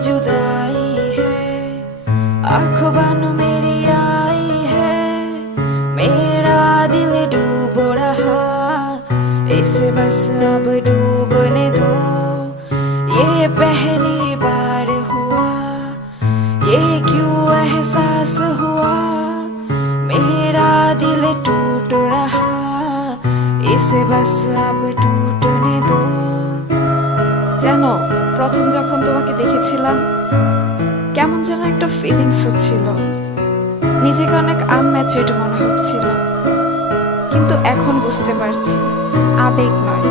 जुदाई है, आंखों बन मेरी आई है, मेरा दिल डूब रहा, इसे बस अब डूबने दो। ये पहली बार हुआ, ये क्यों एहसास हुआ, मेरा दिल टूट रहा, इसे बस अब टूटने दो। জানো, প্রথম যখন তোমাকে দেখেছিলাম কেমন যেন একটা ফিলিংস হচ্ছিল, নিজেকে অনেক আনম্যাচুরড মনে হচ্ছিল, কিন্তু এখন বুঝতে পারছি আবেগ নয়,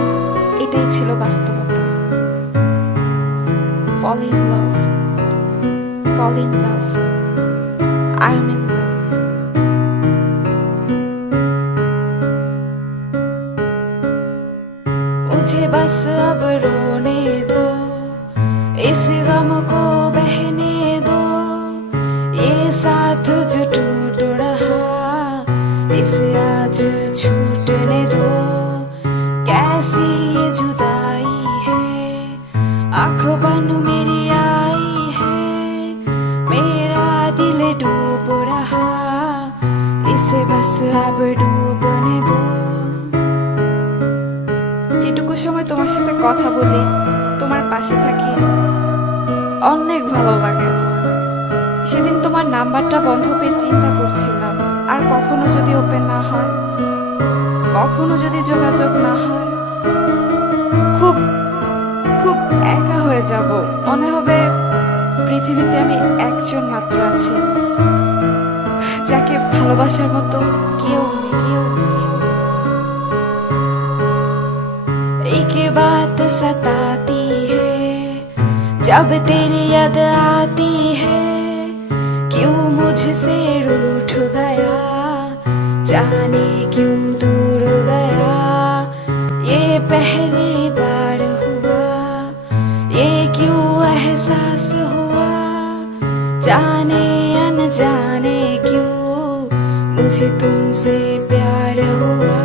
এটাই ছিল বাস্তবতা। Fall in love, fall in love, I'm in love. मुझे बस अब रोने दो, इस गम को बहने दो, ये साथ जो टूट रहा, इसे आज छूटने दो। कैसी ये जुदाई है, आंखों बन मेरी आई है, मेरा दिल डूब रहा, इसे बस अब डूबने दो। যেটুকু সময় তোমার সাথে কথা বলি, তোমার পাশে থাকি, অনেক ভালো লাগে। সেদিন তোমার নাম্বারটা বন্ধ পেয়ে চিন্তা করছিলাম, আর কখনো যদি ওপেন না হয়, কখনো যদি যোগাযোগ না হয়, খুব খুব একা হয়ে যাব। মনে হবে পৃথিবীতে আমি একজন মাত্র আছি, যাকে ভালোবাসার মতো কেউ নেই। एक बात सताती है, जब तेरी याद आती है, क्यों मुझसे रूठ गया, जाने क्यों दूर गया। ये पहली बार हुआ, ये क्यों एहसास हुआ, जाने अनजाने क्यों मुझे तुमसे प्यार हुआ।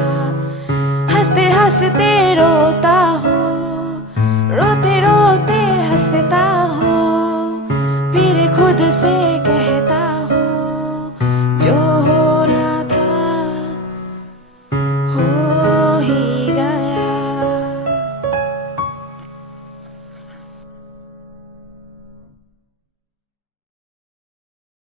हंसते हंसते रोता हो, रोते रोते हंसता हो, फिर खुद से